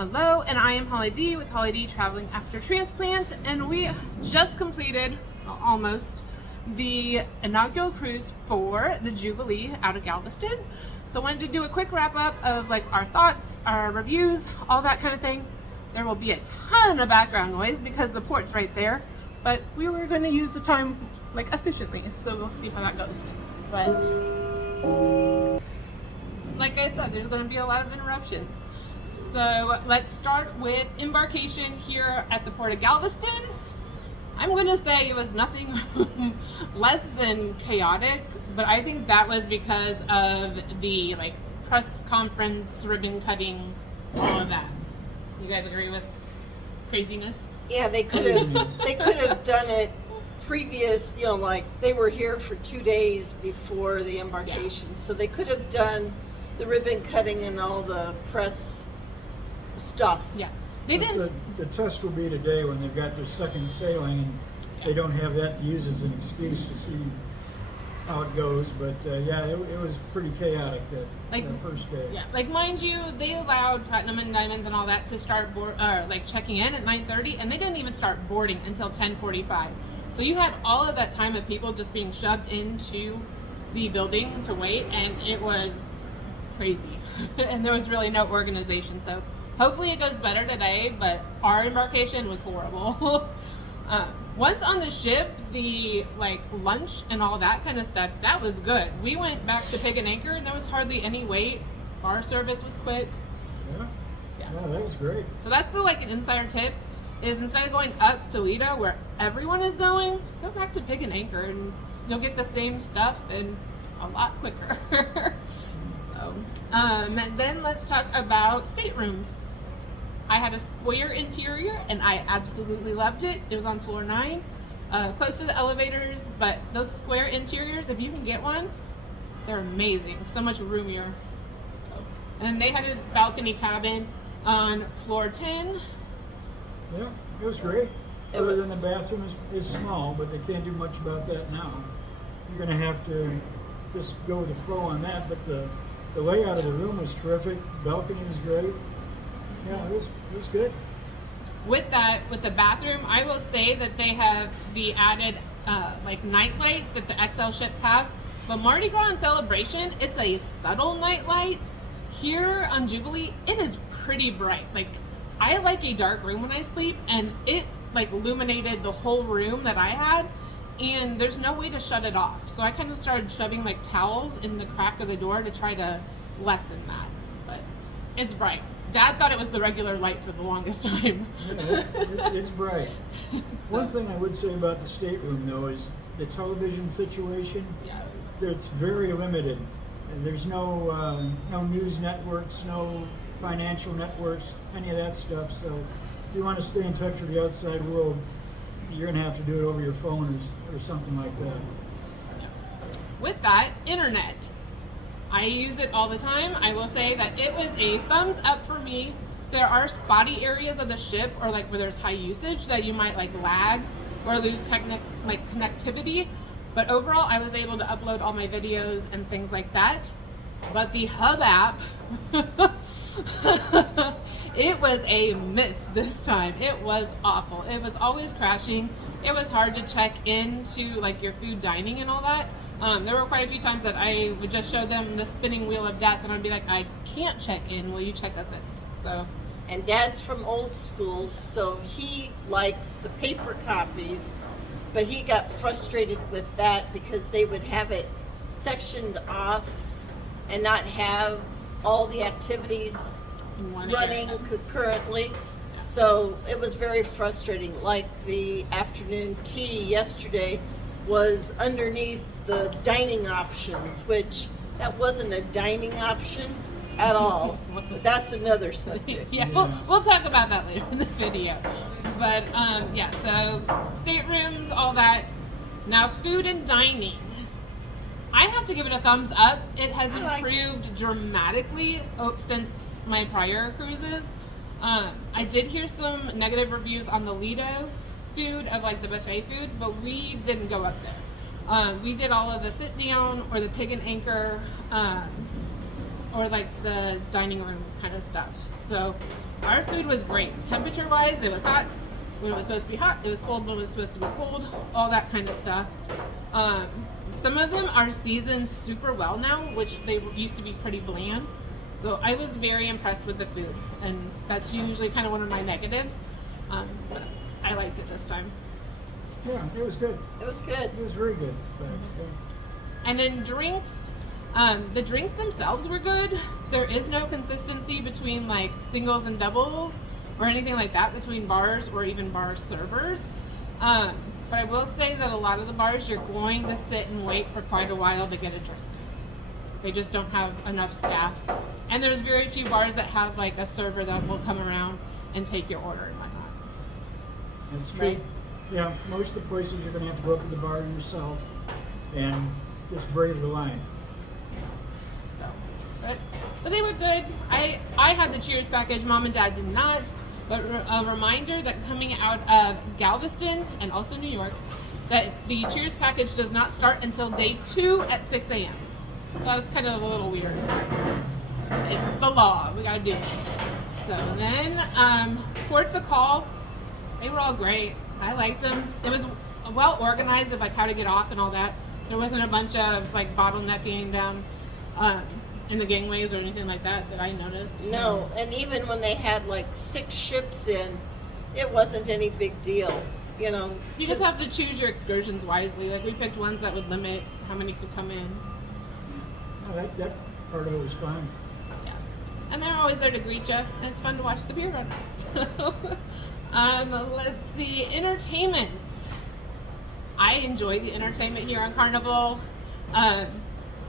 Hello, and I am Holly D with Holly D Traveling After Transplant, and we just completed, almost, the inaugural cruise for the Jubilee out of Galveston. So I wanted to do a quick wrap up of like our thoughts, our reviews, all that kind of thing. There will be a ton of background noise because the port's right there, but we were going to use the time like efficiently, so we'll see how that goes. But like I said, there's going to be a lot of interruptions. So let's start with embarkation here at the port of Galveston. I'm going to say it was nothing less than chaotic, but I think that was because of the like press conference, ribbon cutting, all of that. You guys agree with craziness? Yeah, they could have done it previous, like they were here for 2 days before the embarkation. Yeah. So they could have done the ribbon cutting and all the press stuff. Yeah. They didn't. The test will be today when they've got their second sailing and they don't have that to use as an excuse to see how it goes. But yeah, it was pretty chaotic that first day. Yeah, like mind you, they allowed platinum and diamonds and all that to start checking in at 9:30, and they didn't even start boarding until 10:45. So you had all of that time of people just being shoved into the building to wait, and it was crazy. And there was really no organization. So hopefully it goes better today, but our embarkation was horrible. Once on the ship, the lunch and all that kind of stuff, that was good. We went back to Pig and Anchor and there was hardly any wait. Bar service was quick. Yeah, that was great. So that's the an insider tip, is instead of going up Toledo where everyone is going, go back to Pig and Anchor and you'll get the same stuff and a lot quicker. So, then let's talk about staterooms. I had a square interior and I absolutely loved it. It was on floor 9, close to the elevators, but those square interiors, if you can get one, they're amazing. So much roomier. So, and they had a balcony cabin on floor 10. Yeah, it was great. Other than the bathroom is small, but they can't do much about that now. You're going to have to just go with the flow on that, but the layout of the room was terrific. Balcony was great. Yeah, it was good. With the bathroom, I will say that they have the added night light that the XL ships have. But Mardi Gras and Celebration, it's a subtle night light. Here on Jubilee, it is pretty bright. I like a dark room when I sleep, and it illuminated the whole room that I had, and there's no way to shut it off. So I kind of started shoving towels in the crack of the door to try to lessen that. But it's bright. Dad thought it was the regular light for the longest time. Yeah, it's bright. So, one thing I would say about the stateroom, though, is the television situation. Yes. It's very limited. There's no news networks, no financial networks, any of that stuff. So if you want to stay in touch with the outside world, you're going to have to do it over your phone or something like that. With that, internet. I use it all the time. I will say that it was a thumbs up for me. There are spotty areas of the ship or where there's high usage that you might lag or lose connectivity. But overall, I was able to upload all my videos and things like that. But the Hub app, it was a miss this time. It was awful. It was always crashing. It was hard to check into your food dining and all that. There were quite a few times that I would just show them the spinning wheel of death and I'd be like, I can't check in, will you check us in? So. And Dad's from old school, so he likes the paper copies, but he got frustrated with that because they would have it sectioned off and not have all the activities running concurrently. So it was very frustrating. The afternoon tea yesterday was underneath the dining options, which that wasn't a dining option at all. But that's another subject. Yeah, we'll talk about that later in the video. But so staterooms, all that. Now food and dining. I have to give it a thumbs up. It has improved dramatically since my prior cruises. I did hear some negative reviews on the Lido food of the buffet food, but we didn't go up there. We did all of the sit down or the Pig and Anchor or the dining room kind of stuff. So our food was great. Temperature wise, it was hot when it was supposed to be hot, it was cold when it was supposed to be cold, all that kind of stuff. Some of them are seasoned super well now, which they used to be pretty bland. So I was very impressed with the food, and that's usually kind of one of my negatives. But I liked it this time. Yeah, it was good. It was good. It was very good. But, And then drinks, the drinks themselves were good. There is no consistency between like singles and doubles or anything like that between bars or even bar servers. But I will say that a lot of the bars, you're going to sit and wait for quite a while to get a drink. They just don't have enough staff. And there's very few bars that have like a server that will come around and take your order and whatnot. That's true. Right. Yeah, most of the places you're going to have to go up to the bar yourself and just brave the line. So, but they were good. I had the Cheers package. Mom and Dad did not. But a reminder that coming out of Galveston and also New York, that the Cheers package does not start until day 2 at 6 a.m. So that was kind of a little weird. It's the law. We got to do it. So then, Ports of Call, they were all great. I liked them. It was well organized of like how to get off and all that. There wasn't a bunch of like bottlenecking down in the gangways or anything like that I noticed. No, and even when they had like 6 ships in, it wasn't any big deal. You know, You just have to choose your excursions wisely. Like we picked ones that would limit how many could come in. That part of it was fun. Yeah. And they're always there to greet you, and it's fun to watch the beer runners. Let's see, entertainment. I enjoy the entertainment here on Carnival.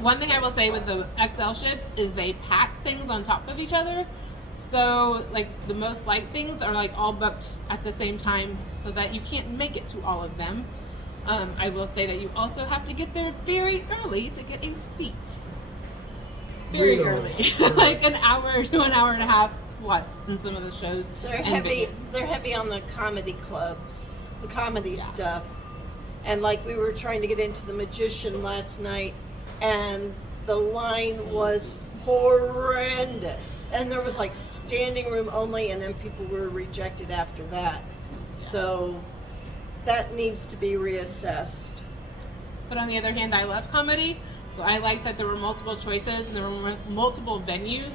One thing I will say with the XL ships is they pack things on top of each other. So like the most liked things are like all booked at the same time so that you can't make it to all of them. I will say that you also have to get there very early to get a seat. Very Real early. early. Like an hour to an hour and a half plus in some of the shows. they're and heavy. venues. They're heavy on the comedy clubs, the comedy stuff. And like we were trying to get into the Magician last night, and the line was horrendous. And there was like standing room only, and then people were rejected after that. So that needs to be reassessed. But on the other hand, I love comedy. So I like that there were multiple choices and there were multiple venues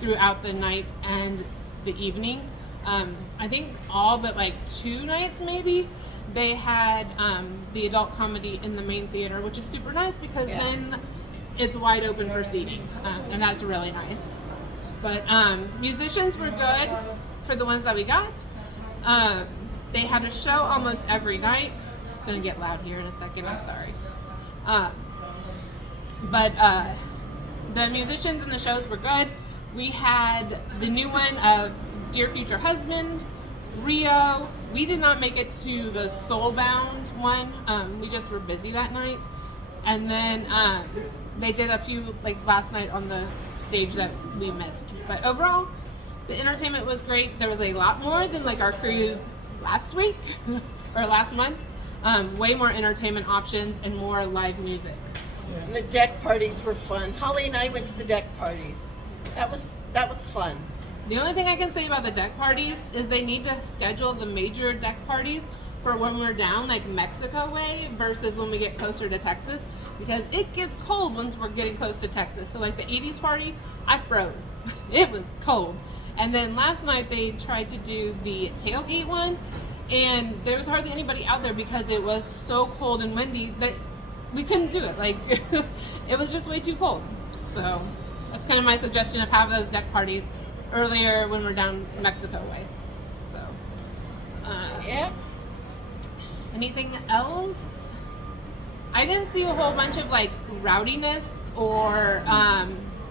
throughout the night and the evening. I think all but like 2 nights maybe, they had the adult comedy in the main theater, which is super nice because then it's wide open for seating. And that's really nice. But musicians were good for the ones that we got. They had a show almost every night. It's going to get loud here in a second. I'm sorry. But the musicians in the shows were good. We had the new one of Dear Future Husband, Rio. We did not make it to the Soulbound one. We just were busy that night. And then they did a few like last night on the stage that we missed. But overall, the entertainment was great. There was a lot more than like our cruise last week or last month. Way more entertainment options and more live music. And the deck parties were fun. Holly and I went to the deck parties. That was fun. The only thing I can say about the deck parties is they need to schedule the major deck parties for when we're down like Mexico way versus when we get closer to Texas, because it gets cold once we're getting close to Texas. So like the 80s party, I froze. It was cold. And then last night they tried to do the tailgate one, and there was hardly anybody out there because it was so cold and windy that we couldn't do it. Like it was just way too cold. So that's kind of my suggestion of having those deck parties earlier when we're down Mexico way. So anything else? I didn't see a whole bunch of like rowdiness or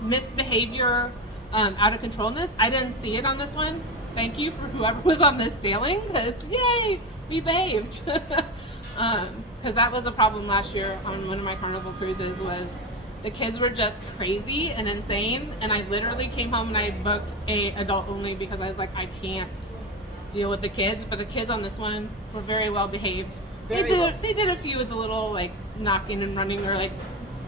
misbehavior, out of controlness. I didn't see it on this one. Thank you for whoever was on this sailing, because yay, we behaved. Because that was a problem last year on one of my Carnival cruises, was the kids were just crazy and insane, and I literally came home and I booked a adult only because I was like, I can't deal with the kids. But the kids on this one were very well behaved. They did a few with the little like knocking and running or like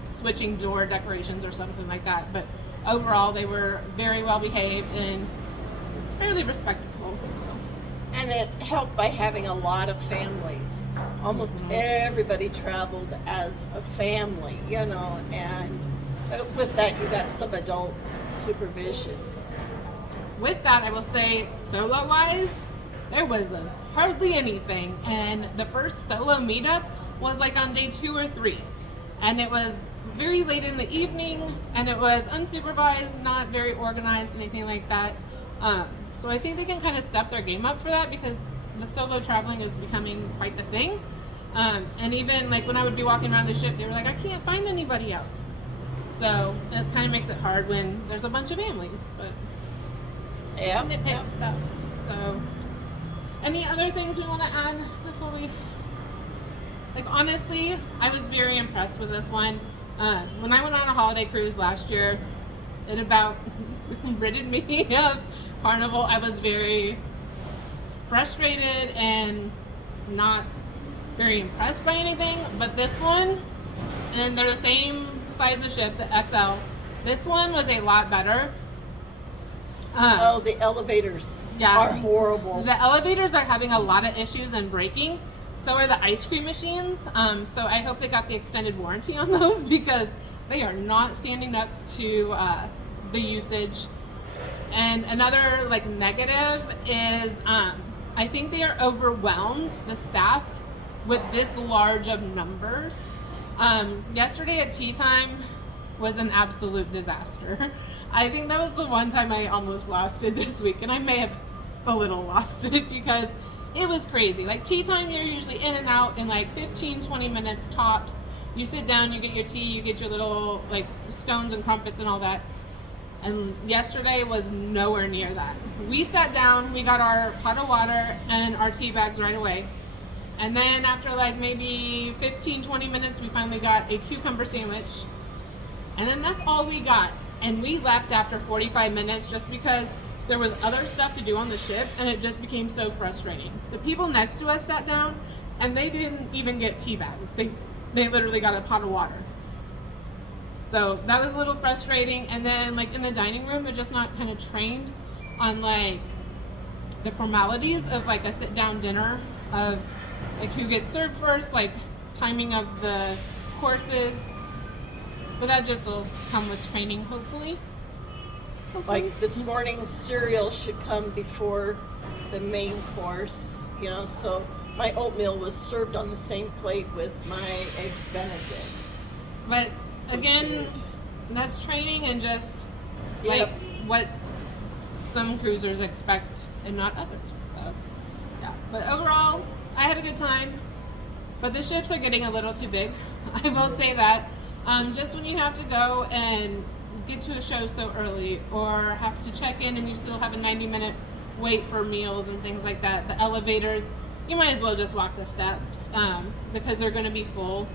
switching door decorations or something like that, but overall they were very well behaved, and fairly respectful. So. And it helped by having a lot of families. Almost everybody traveled as a family, you know, and with that you got some adult supervision. With that, I will say, solo-wise, there was hardly anything. And the first solo meetup was like on day 2 or 3. And it was very late in the evening, and it was unsupervised, not very organized, anything like that. So I think they can kind of step their game up for that, because the solo traveling is becoming quite the thing. And even like when I would be walking around the ship, they were like, I can't find anybody else. So it kind of makes it hard when there's a bunch of families, but Yeah. nitpick stuff. So any other things we want to add before we, like, honestly, I was very impressed with this one. When I went on a holiday cruise last year, it about ridded me of Carnival. I was very frustrated and not very impressed by anything, but this one, and they're the same size of ship, the XL, this one was a lot better. Oh, the elevators are horrible. The elevators are having a lot of issues and breaking. So are the ice cream machines. So I hope they got the extended warranty on those, because they are not standing up to the usage. And another like negative is I think they are overwhelmed, the staff, with this large of numbers. Yesterday at tea time was an absolute disaster. I think that was the one time I almost lost it this week, and I may have a little lost it because it was crazy. Like tea time, you're usually in and out in like 15-20 minutes tops. You sit down, you get your tea, you get your little like scones and crumpets and all that. And yesterday was nowhere near that. We sat down, we got our pot of water and our tea bags right away. And then after like maybe 15-20 minutes, we finally got a cucumber sandwich. And then that's all we got. And we left after 45 minutes just because there was other stuff to do on the ship, and it just became so frustrating. The people next to us sat down, and they didn't even get tea bags. They literally got a pot of water. So that was a little frustrating. And then like in the dining room, they're just not kind of trained on like the formalities of like a sit-down dinner, of like who gets served first, like timing of the courses. But that just will come with training, hopefully. Like this morning's cereal should come before the main course, you know, so my oatmeal was served on the same plate with my eggs Benedict. But again, that's training and just like what some cruisers expect and not others. So, yeah. But overall, I had a good time. But the ships are getting a little too big. I will say that. Just when you have to go and get to a show so early, or have to check in and you still have a 90-minute wait for meals and things like that, the elevators, you might as well just walk the steps because they're going to be full.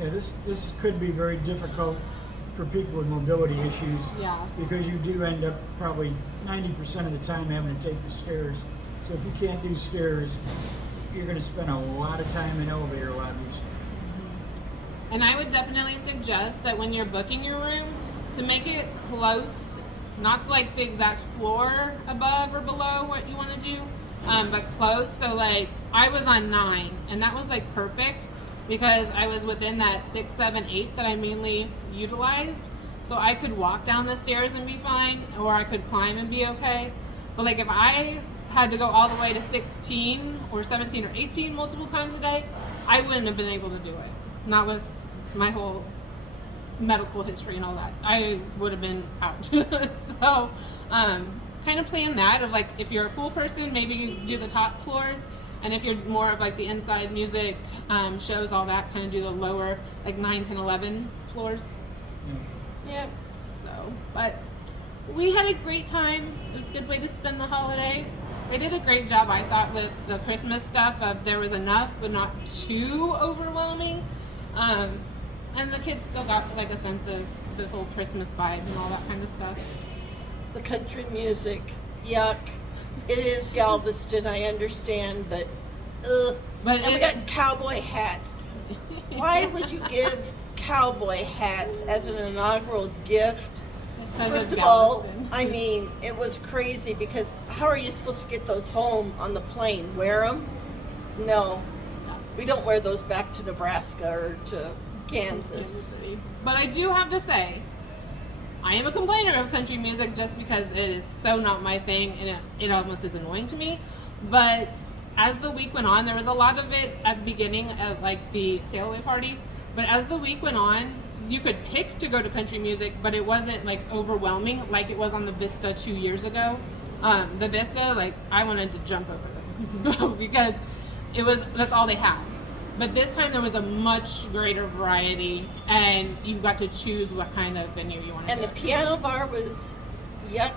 Yeah, this could be very difficult for people with mobility issues. Yeah. Because you do end up probably 90% of the time having to take the stairs. So if you can't do stairs, you're going to spend a lot of time in elevator lobbies. And I would definitely suggest that when you're booking your room, to make it close, not like the exact floor above or below what you want to do, but close. So like I was on 9, and that was like perfect because I was within that 6, 7, 8 that I mainly utilized. So I could walk down the stairs and be fine, or I could climb and be okay. But like if I had to go all the way to 16 or 17 or 18 multiple times a day, I wouldn't have been able to do it. Not with my whole medical history and all that. I would have been out. So kind of plan that of like if you're a pool person, maybe you do the top floors, and if you're more of like the inside music shows, all that, kind of do the lower like 9, 10, 11 floors. Yeah. So, but we had a great time. It was a good way to spend the holiday. They did a great job, I thought, with the Christmas stuff of there was enough but not too overwhelming. And the kids still got like a sense of the whole Christmas vibe and all that kind of stuff. The country music, yuck. It is Galveston, I understand, but But and we got cowboy hats. Why would you give cowboy hats as an inaugural gift? because First it's of all, Galveston. I mean, it was crazy because how are you supposed to get those home on the plane? Wear them? No. We don't wear those back to Nebraska or to Kansas. But I do have to say, I am a complainer of country music just because it is so not my thing and it almost is annoying to me. But as the week went on, there was a lot of it at the beginning of like the sail away party. But as the week went on, you could pick to go to country music, but it wasn't like overwhelming like it was on the Vista 2 years ago. The Vista, like I wanted to jump over them because that's all they had. But this time there was a much greater variety, and you got to choose what kind of venue you wanted. And the piano bar was yuck,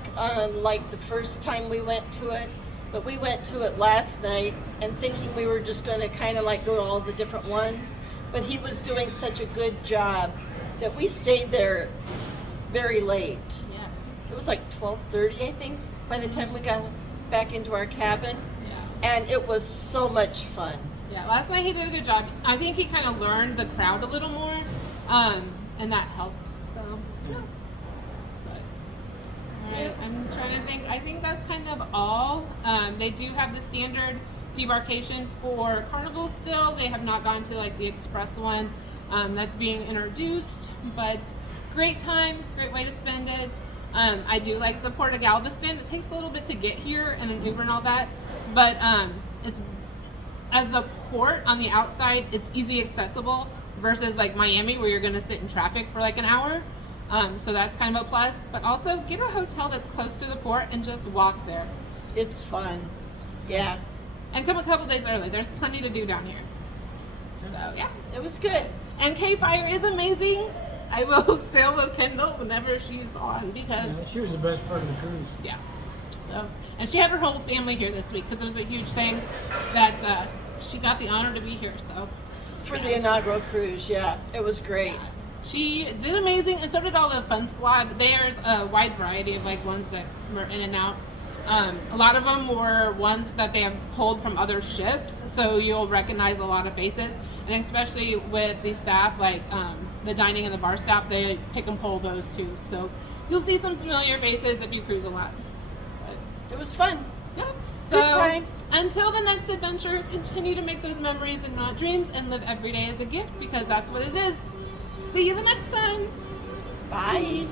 like the first time we went to it. But we went to it last night and thinking we were just going to kind of like go to all the different ones. But he was doing such a good job that we stayed there very late. Yeah. It was like 12:30, I think, by the time we got back into our cabin. Yeah. And it was so much fun. Yeah, last night he did a good job. I think he kind of learned the crowd a little more, and that helped. So, yeah. But, all right, I'm trying to think. I think that's kind of all. They do have the standard debarkation for Carnival still. They have not gone to like the express one that's being introduced, but great time, great way to spend it. I do like the Port of Galveston. It takes a little bit to get here and an Uber and all that, but it's as the port on the outside, it's easy accessible versus like Miami where you're going to sit in traffic for like an hour. So that's kind of a plus, but also get a hotel that's close to the port and just walk there. It's fun. Yeah. And come a couple days early. There's plenty to do down here. So yeah. It was good. And K-Fire is amazing. I will sail with Kendall whenever she's on because She was the best part of the cruise. yeah. So, and she had her whole family here this week because it was a huge thing that she got the honor to be here. So For the inaugural cruise, yeah. It was great. she did amazing, and so did all the fun squad. There's a wide variety of like ones that were in and out. A lot of them were ones that they have pulled from other ships, so you'll recognize a lot of faces. And especially with the staff, like the dining and the bar staff, they pick and pull those too. So you'll see some familiar faces if you cruise a lot. It was fun. Yeah. Good time. Until the next adventure, continue to make those memories and not dreams and live every day as a gift because that's what it is. See you the next time. Bye.